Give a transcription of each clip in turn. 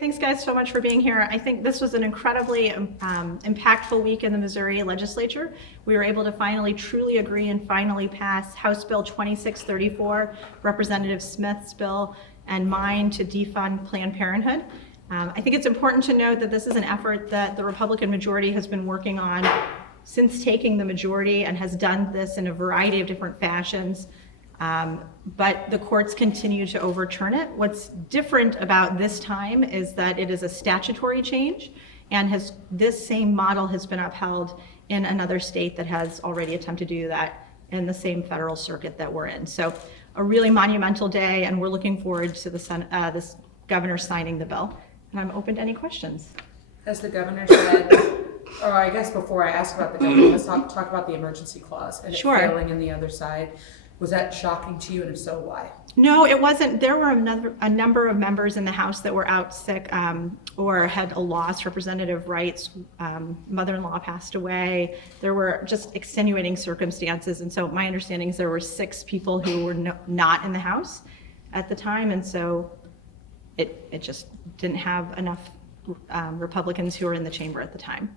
Thanks, guys, so much for being here. I think this was an incredibly impactful week in the Missouri legislature. We were able to finally truly agree and finally pass House Bill 2634, Representative Smith's bill, and mine to defund Planned Parenthood. I think it's important to note that this is an effort that the Republican majority has been working on since taking the majority and has done this in a variety of different fashions. But the courts continue to overturn it. What's different about this time is that it is a statutory change, and this same model has been upheld in another state that has already attempted to do that in the same federal circuit that we're in. So a really monumental day, and we're looking forward to this governor signing the bill. And I'm open to any questions. As the governor said, or I guess before I ask about the governor, let's talk about the emergency clause and Sure. it failing in the other side. Was that shocking to you, and if so, why? No, it wasn't. There were a number of members in the House that were out sick or had a loss, representative rights, mother-in-law passed away. There were just extenuating circumstances. And so my understanding is there were 6 people who were not in the House at the time. And so it just didn't have enough Republicans who were in the chamber at the time.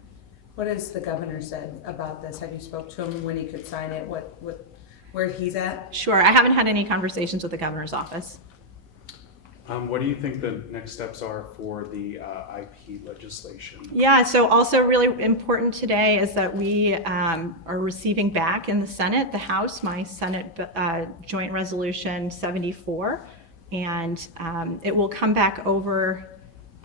What has the governor said about this? Have you spoke to him when he could sign it? Where he's at? Sure, I haven't had any conversations with the governor's office. What do you think the next steps are for the IP legislation? Yeah, so also really important today is that we are receiving back in the Senate, the House, my Senate Joint Resolution 74, and it will come back over,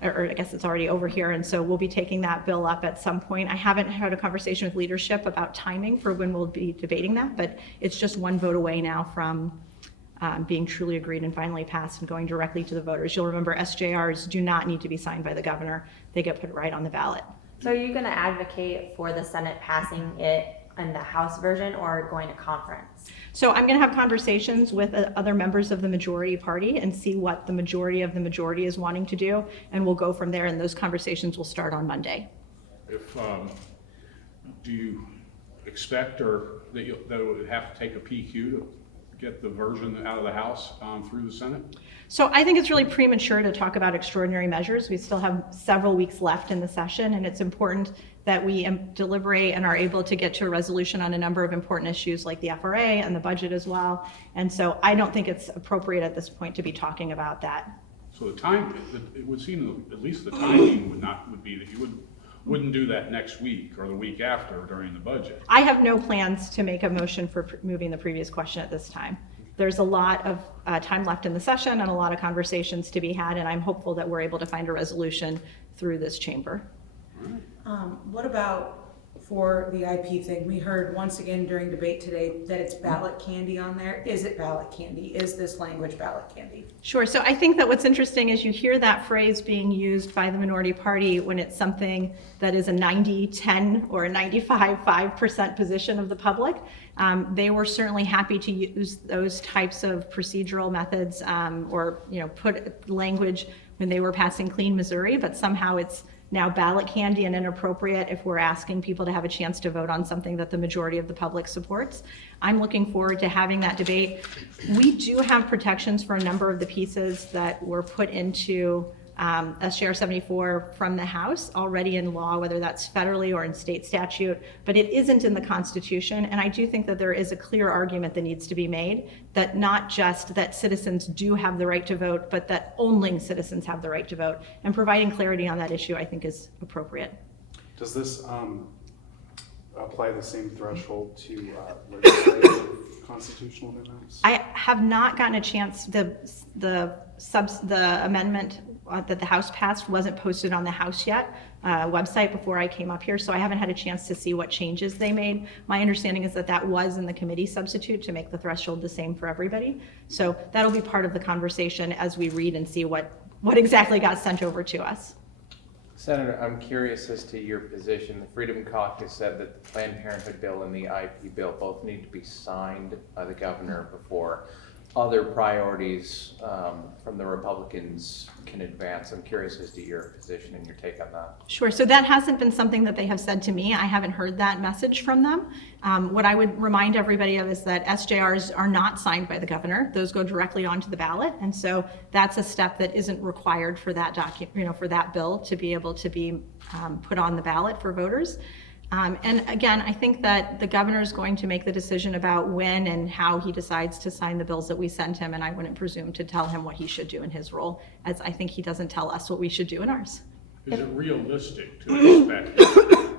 or I guess it's already over here, and so we'll be taking that bill up at some point. I haven't had a conversation with leadership about timing for when we'll be debating that, but it's just one vote away now from being truly agreed and finally passed and going directly to the voters. You'll remember SJRs do not need to be signed by the governor. They get put right on the ballot. So are you going to advocate for the Senate passing it in the House version or going to conference? So I'm going to have conversations with other members of the majority party and see what the majority of the majority is wanting to do, and we'll go from there, and those conversations will start on Monday. Do you expect that it would have to take a PQ to get the version out of the House through the Senate? So I think it's really premature to talk about extraordinary measures. We still have several weeks left in the session, and it's important that we deliberate and are able to get to a resolution on a number of important issues like the FRA and the budget as well. And so I don't think it's appropriate at this point to be talking about that. So it would seem at least the timing would be that you wouldn't do that next week or the week after during the budget. I have no plans to make a motion for moving the previous question at this time. There's a lot of time left in the session and a lot of conversations to be had, and I'm hopeful that we're able to find a resolution through this chamber. What about for the IP thing? We heard once again during debate today that it's ballot candy on there. Is it ballot candy? Is this language ballot candy? Sure. So I think that what's interesting is you hear that phrase being used by the minority party when it's something that is a 90-10 or a 95-5% position of the public. They were certainly happy to use those types of procedural methods or put language when they were passing Clean Missouri, but somehow it's now ballot candy and inappropriate if we're asking people to have a chance to vote on something that the majority of the public supports. I'm looking forward to having that debate. We do have protections for a number of the pieces that were put into SJR 74 from the House already in law, whether that's federally or in state statute, but it isn't in the Constitution. And I do think that there is a clear argument that needs to be made that not just that citizens do have the right to vote, but that only citizens have the right to vote. And providing clarity on that issue, I think, is appropriate. Does this apply the same threshold to legislative constitutional amendments? I have not gotten a chance. The amendment that the House passed wasn't posted on the House website before I came up here, so I haven't had a chance to see what changes they made. My understanding is that was in the committee substitute to make the threshold the same for everybody. So that'll be part of the conversation as we read and see what exactly got sent over to us. Senator, I'm curious as to your position. The Freedom Caucus said that the Planned Parenthood bill and the IP bill both need to be signed by the governor before other priorities from the Republicans can advance. I'm curious as to your position and your take on that. Sure. So that hasn't been something that they have said to me. I haven't heard that message from them. What I would remind everybody of is that SJRs are not signed by the governor. Those go directly onto the ballot. And so that's a step that isn't required for that for that bill to be able to be put on the ballot for voters. And again, I think that the governor is going to make the decision about when and how he decides to sign the bills that we send him, and I wouldn't presume to tell him what he should do in his role, as I think he doesn't tell us what we should do in ours. Is it realistic to expect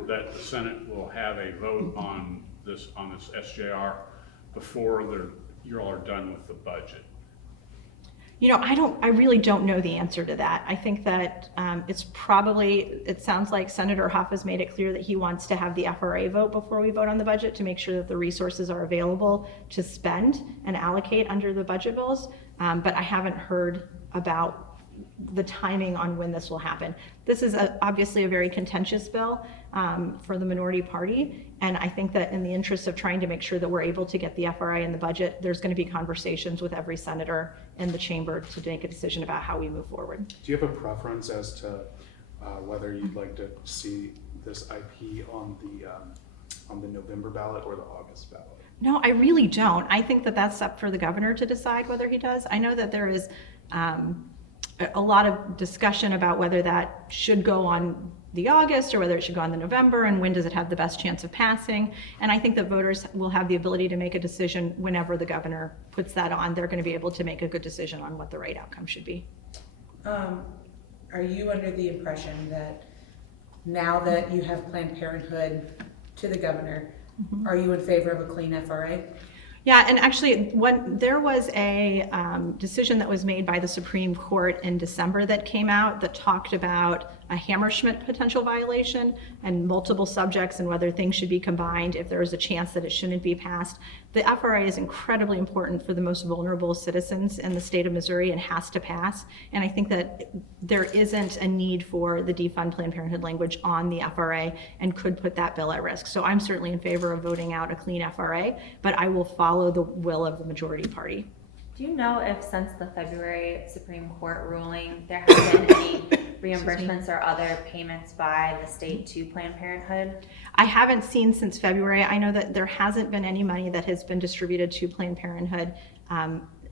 that the Senate will have a vote on this SJR before you all are done with the budget? I really don't know the answer to that. I think that it sounds like Senator Huff has made it clear that he wants to have the FRA vote before we vote on the budget to make sure that the resources are available to spend and allocate under the budget bills. But I haven't heard about the timing on when this will happen. This is obviously a very contentious bill for the minority party. And I think that in the interest of trying to make sure that we're able to get the FRA in the budget, there's going to be conversations with every senator in the chamber to make a decision about how we move forward. Do you have a preference as to whether you'd like to see this IP on the November ballot or the August ballot? No, I really don't. I think that that's up for the governor to decide whether he does. I know that there is a lot of discussion about whether that should go on the August or whether it should go on the November, and when does it have the best chance of passing. And I think that voters will have the ability to make a decision whenever the governor puts that on. They're going to be able to make a good decision on what the right outcome should be. Are you under the impression that now that you have Planned Parenthood to the governor, are you in favor of a clean FRA? Yeah, and actually, there was a decision that was made by the Supreme Court in December that came out that talked about a Hammerschmidt potential violation and multiple subjects and whether things should be combined if there is a chance that it shouldn't be passed. The FRA is incredibly important for the most vulnerable citizens in the state of Missouri and has to pass. And I think that there isn't a need for the defund Planned Parenthood language on the FRA and could put that bill at risk. So I'm certainly in favor of voting out a clean FRA, but I will follow the will of the majority party. Do you know if since the February Supreme Court ruling, there have been any reimbursements or other payments by the state to Planned Parenthood? I haven't seen since February. I know that there hasn't been any money that has been distributed to Planned Parenthood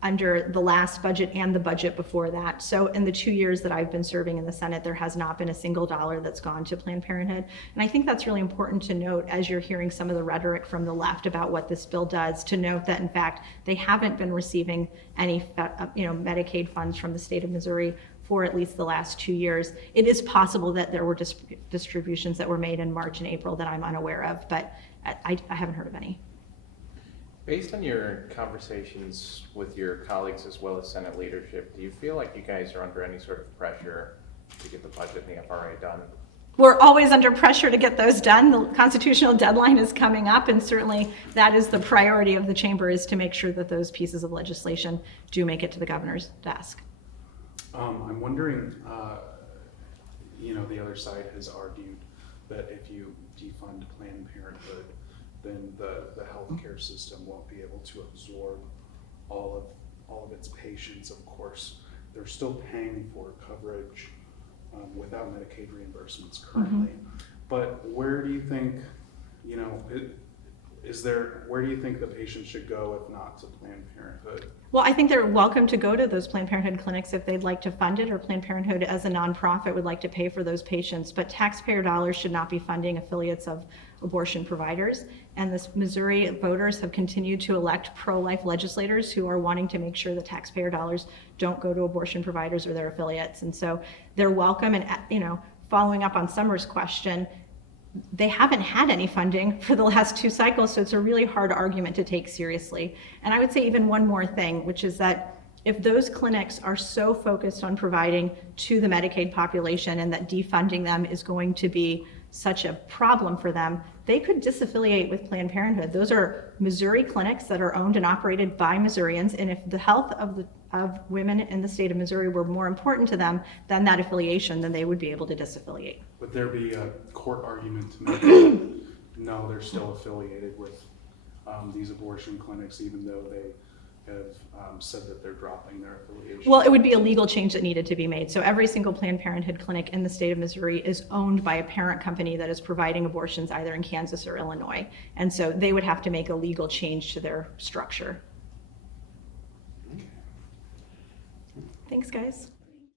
under the last budget and the budget before that. So in the 2 years that I've been serving in the Senate, there has not been a single dollar that's gone to Planned Parenthood. And I think that's really important to note as you're hearing some of the rhetoric from the left about what this bill does, to note that in fact, they haven't been receiving any Medicaid funds from the state of Missouri for at least the last 2 years. It is possible that there were distributions that were made in March and April that I'm unaware of, but I haven't heard of any. Based on your conversations with your colleagues as well as Senate leadership, do you feel like you guys are under any sort of pressure to get the budget and the FRA done? We're always under pressure to get those done. The constitutional deadline is coming up, and certainly that is the priority of the chamber, is to make sure that those pieces of legislation do make it to the governor's desk. I'm wondering, the other side has argued that if you defund Planned Parenthood, then the healthcare system won't be able to absorb all of its patients. Of course, they're still paying for coverage without Medicaid reimbursements currently. But where do you think, where do you think the patients should go if not to Planned Parenthood? Well, I think they're welcome to go to those Planned Parenthood clinics if they'd like to fund it, or Planned Parenthood as a nonprofit would like to pay for those patients. But taxpayer dollars should not be funding affiliates of abortion providers. And the Missouri voters have continued to elect pro-life legislators who are wanting to make sure that taxpayer dollars don't go to abortion providers or their affiliates. And so they're welcome. And, following up on Summer's question, they haven't had any funding for the last 2 cycles, so it's a really hard argument to take seriously. And I would say even one more thing, which is that if those clinics are so focused on providing to the Medicaid population and that defunding them is going to be such a problem for them, they could disaffiliate with Planned Parenthood. Those are Missouri clinics that are owned and operated by Missourians, and if the health of women in the state of Missouri were more important to them than that affiliation, then they would be able to disaffiliate. Would there be a court argument to make that no, they're still affiliated with these abortion clinics, even though have said that they're dropping their affiliation. Well, it would be a legal change that needed to be made. So every single Planned Parenthood clinic in the state of Missouri is owned by a parent company that is providing abortions either in Kansas or Illinois. And so they would have to make a legal change to their structure. Thanks, guys.